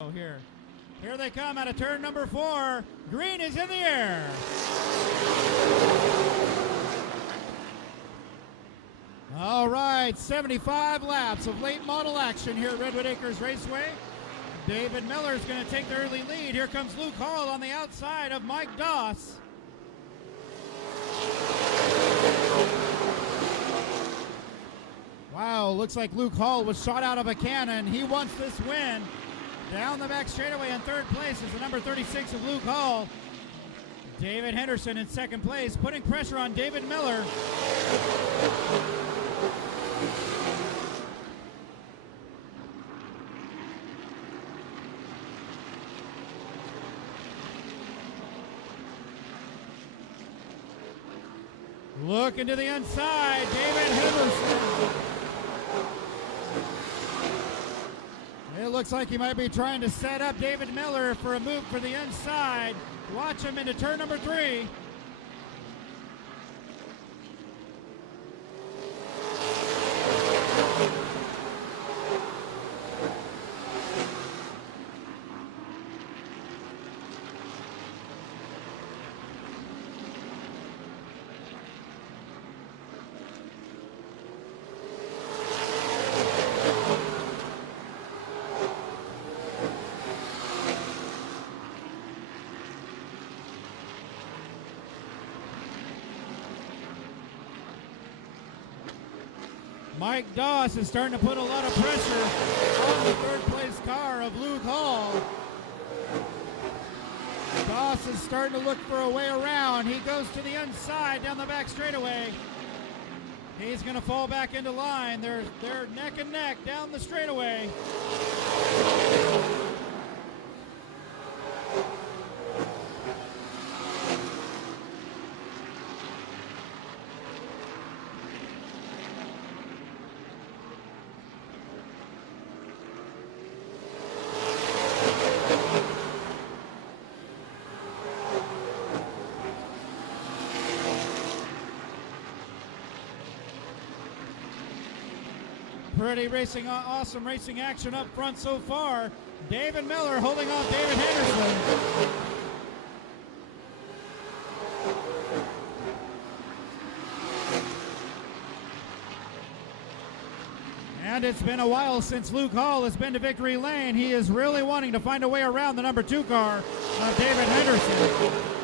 Oh, here they come out of turn number 4. Green is in the air. All right, 75 laps of late model action here at Redwood Acres Raceway. David Miller is going to take the early lead. Here comes Luke Hall on the outside of Mike Doss. Wow, looks like Luke Hall was shot out of a cannon. He wants this win. Down the back straightaway in third place is the number 36 of Luke Hall. David Henderson in second place, putting pressure on David Miller. Looking to the inside, David Henderson. It looks like he might be trying to set up David Miller for a move for the inside. Watch him into turn number 3. Mike Doss is starting to put a lot of pressure on the third place car of Luke Hall. Doss is starting to look for a way around. He goes to the inside down the back straightaway. He's going to fall back into line. They're neck and neck down the straightaway. Pretty racing, awesome racing action up front so far. David Miller holding off David Henderson. And it's been a while since Luke Hall has been to victory lane. He is really wanting to find a way around the number 2 car of David Henderson.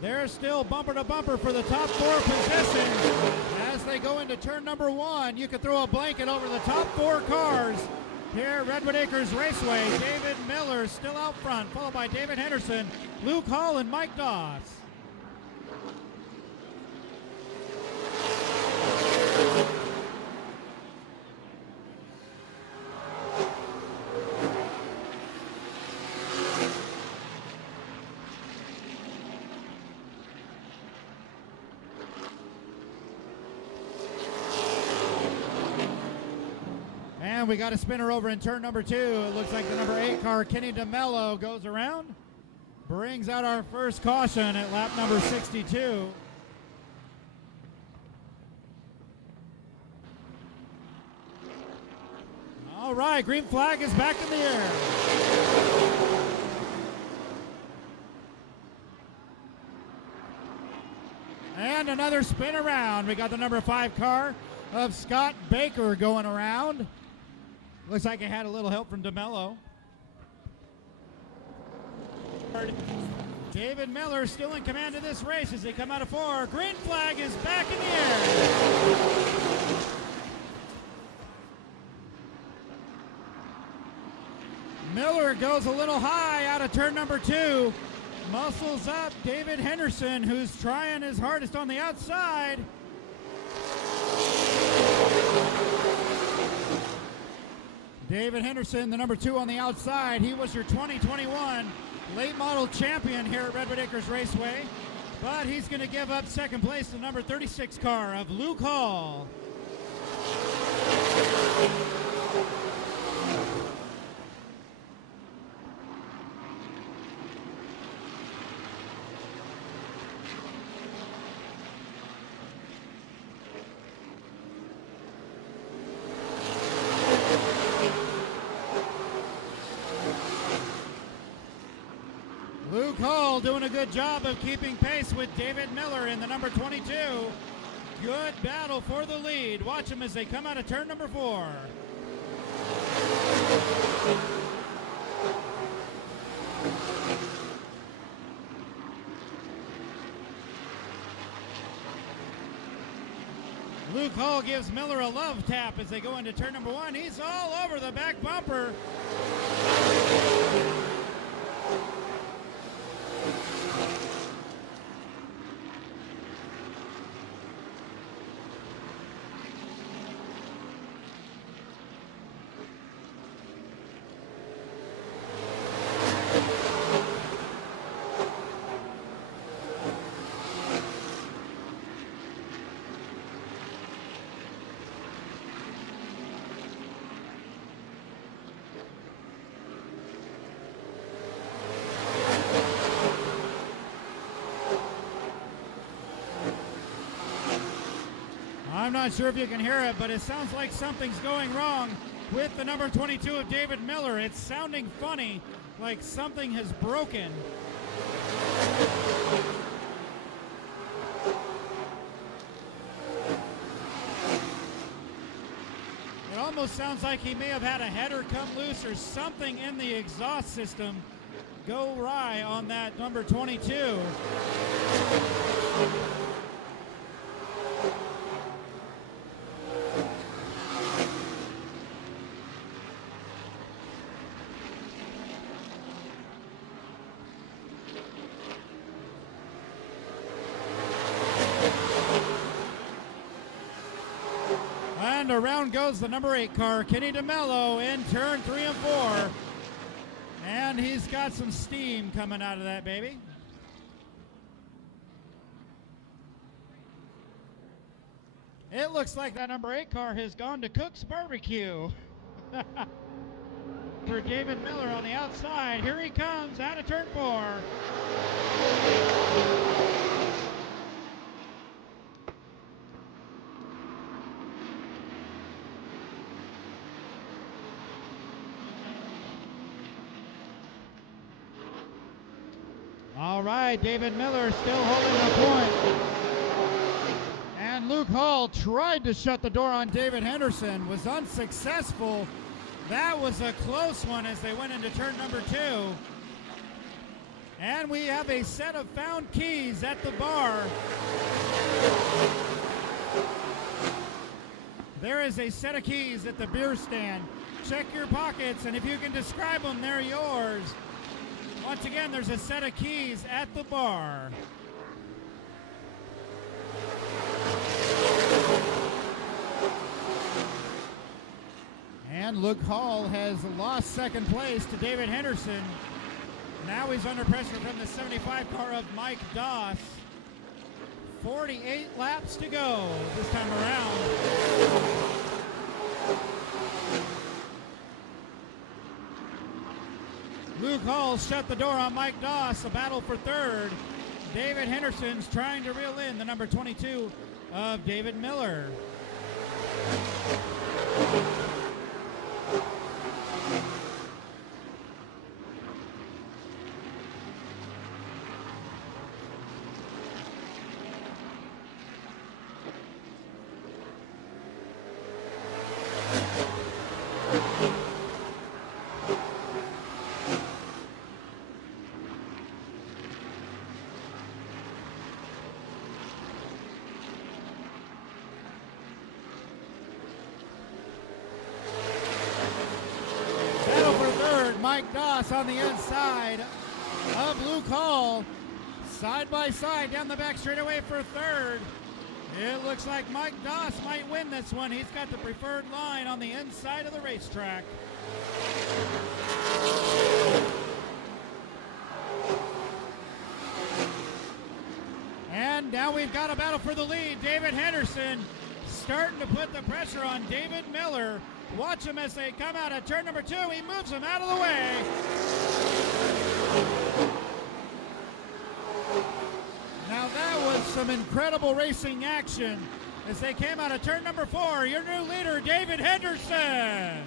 They're still bumper to bumper for the top 4 position. As they go into turn number 1, you could throw a blanket over the top 4 cars here at Redwood Acres Raceway. David Miller still out front, followed by David Henderson, Luke Hall, and Mike Doss. And we got a spinner over in turn number 2. It looks like the number 8 car, Kenny DeMello, goes around. Brings out our first caution at lap number 62. All right, green flag is back in the air. And another spin around. We got the number 5 car of Scott Baker going around. Looks like it had a little help from DeMello. David Miller still in command of this race as they come out of 4. Green flag is back in the air. Miller goes a little high out of turn number 2. Muscles up David Henderson, who's trying his hardest on the outside. David Henderson, the number 2 on the outside. He was your 2021 late model champion here at Redwood Acres Raceway. But he's going to give up second place to number 36 car of Luke Hall. Luke Hall doing a good job of keeping pace with David Miller in the number 22. Good battle for the lead. Watch them as they come out of turn number 4. Luke Hall gives Miller a love tap as they go into turn number 1. He's all over the back bumper. I'm not sure if you can hear it, but it sounds like something's going wrong with the number 22 of David Miller. It's sounding funny, like something has broken. It almost sounds like he may have had a header come loose or something in the exhaust system go awry on that number 22. And around goes the number 8 car, Kenny DeMello, in turn 3 and 4. And he's got some steam coming out of that baby. It looks like that number 8 car has gone to Cook's Barbecue. For David Miller on the outside. Here he comes out of turn 4. All right, David Miller still holding the point. And Luke Hall tried to shut the door on David Henderson, was unsuccessful. That was a close one as they went into turn number 2. And we have a set of found keys at the bar. There is a set of keys at the beer stand. Check your pockets, and if you can describe them, they're yours. Once again, there's a set of keys at the bar. And Luke Hall has lost second place to David Henderson. Now he's under pressure from the 75 car of Mike Doss. 48 laps to go this time around. Luke Hall shut the door on Mike Doss, a battle for third. David Henderson's trying to reel in the number 22 of David Miller. Mike Doss on the inside of Luke Hall. Side by side down the back straightaway for third. It looks like Mike Doss might win this one. He's got the preferred line on the inside of the racetrack. And now we've got a battle for the lead. David Henderson starting to put the pressure on David Miller. Watch him as they come out at turn number 2. He moves him out of the way. Now that was some incredible racing action as they came out of turn number 4. Your new leader, David Henderson.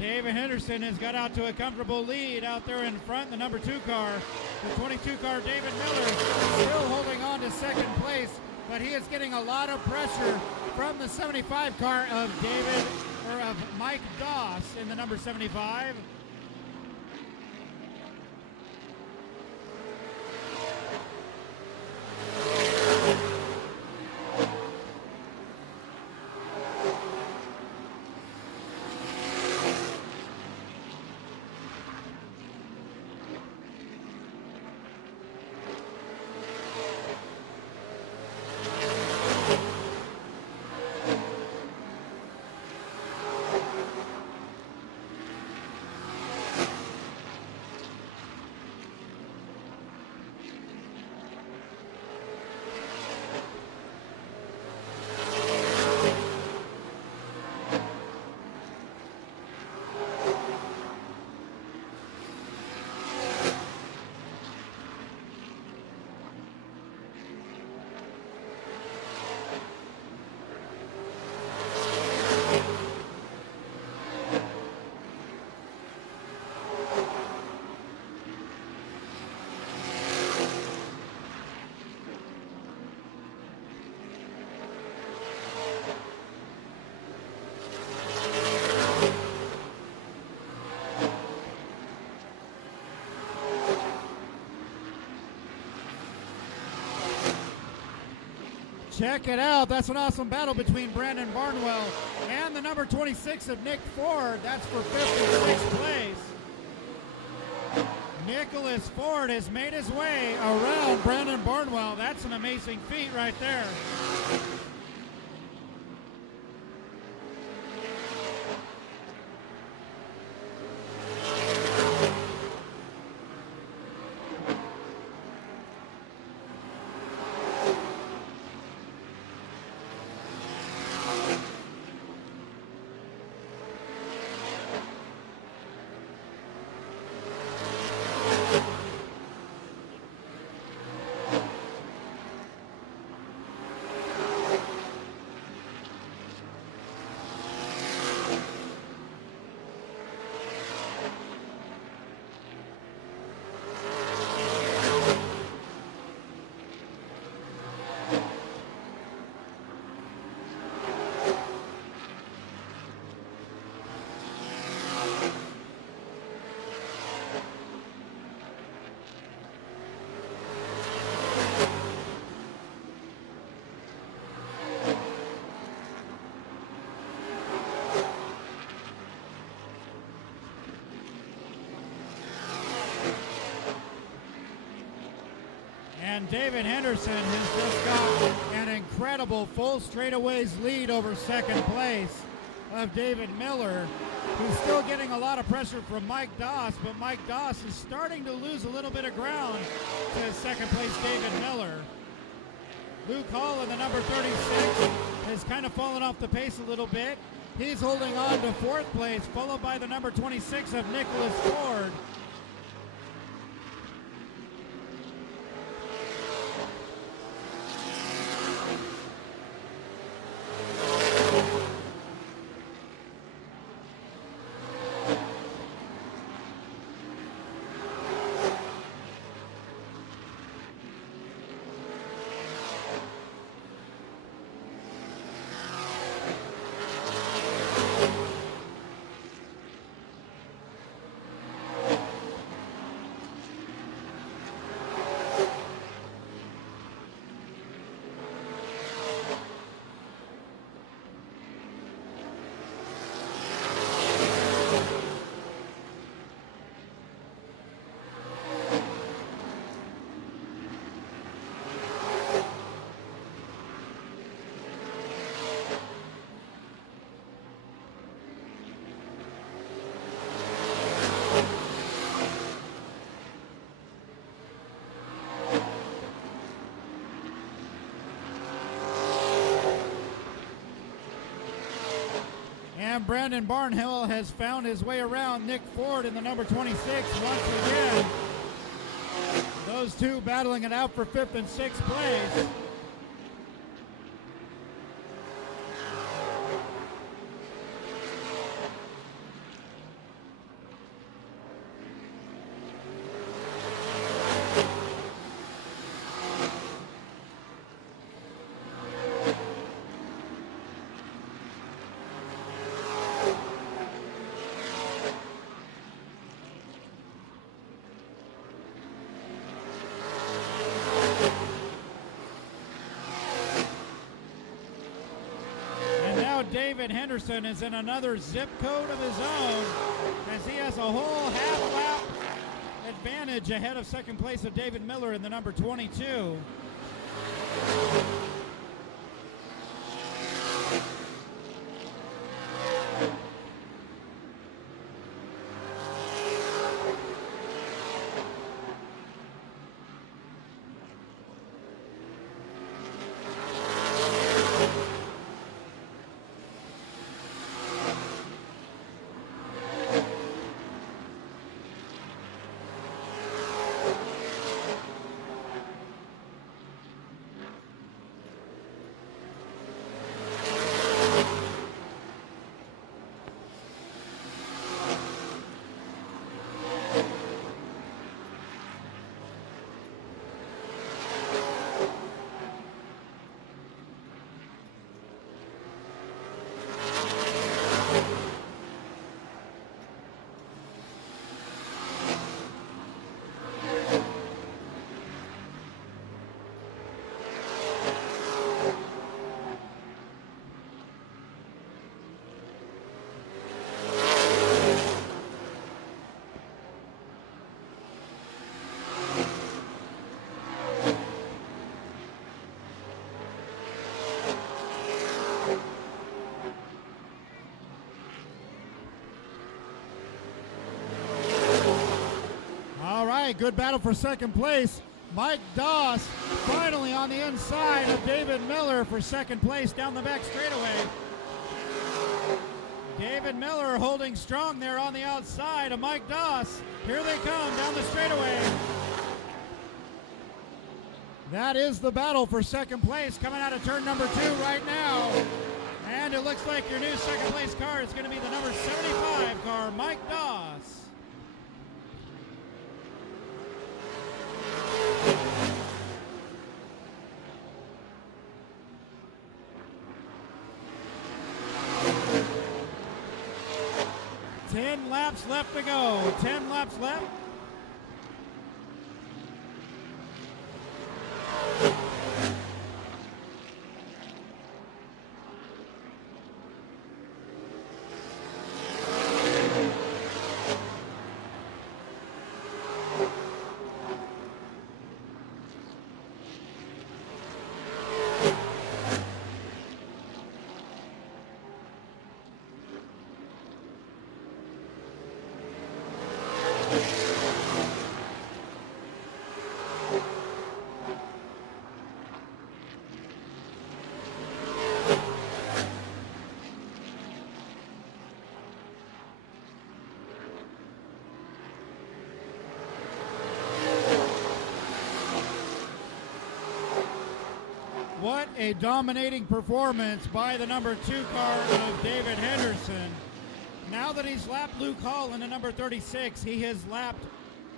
David Henderson has got out to a comfortable lead out there in front, the number 2 car. The 22 car, David Miller, still holding on to second place, but he is getting a lot of pressure from the 75 car of Mike Doss in the number 75. Check it out. That's an awesome battle between Brandon Barnwell and the number 26 of Nick Ford. That's for 56th place. Nicholas Ford has made his way around Brandon Barnwell. That's an amazing feat right there. And David Henderson has just got an incredible full straightaways lead over second place of David Miller, who's still getting a lot of pressure from Mike Doss, but Mike Doss is starting to lose a little bit of ground to second place David Miller. Luke Hall in the number 36 has kind of fallen off the pace a little bit. He's holding on to fourth place, followed by the number 26 of Nicholas Ford. And Brandon Barnhill has found his way around Nick Ford in the number 26 once again. Those two battling it out for 5th and 6th place. David Henderson is in another zip code of his own as he has a whole half lap advantage ahead of second place of David Miller in the number 22. Good battle for second place. Mike Doss finally on the inside of David Miller for second place down the back straightaway. David Miller holding strong there on the outside of Mike Doss. Here they come down the straightaway. That is the battle for second place coming out of turn number 2 right now. And it looks like your new second place car is going to be the number 75 car, Mike Doss. Laps left to go. 10 laps left. What a dominating performance by the number 2 car of David Henderson. Now that he's lapped Luke Hall in the number 36, he has lapped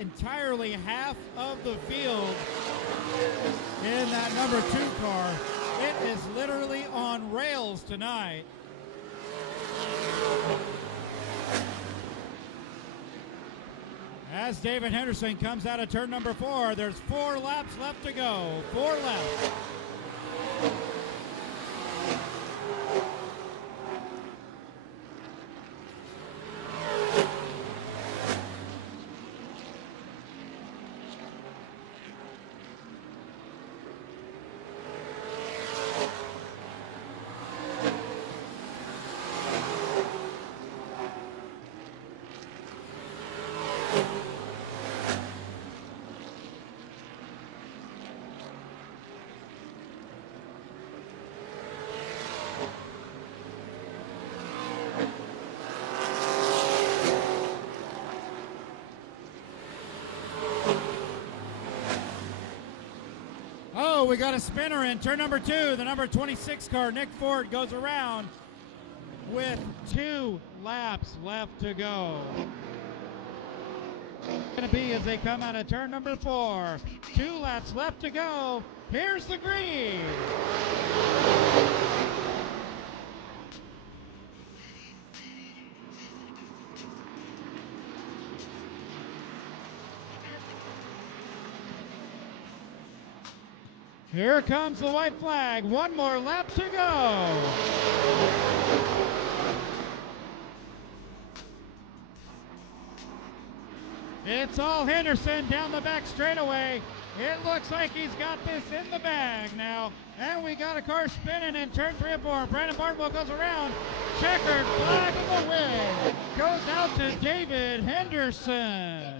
entirely half of the field in that number 2 car. It is literally on rails tonight. As David Henderson comes out of turn number 4, there's 4 laps left to go. 4 laps. Oh, we got a spinner in turn number 2. The number 26 car, Nick Ford, goes around with 2 laps left to go. It's going to be as they come out of turn number 4. 2 laps left to go. Here's the green. Here comes the white flag. 1 more lap to go. It's all Henderson down the back straightaway. It looks like he's got this in the bag now. And we got a car spinning in turn 3 and 4. Brandon Barnwell goes around. Checkered flag in the win. Goes out to David Henderson.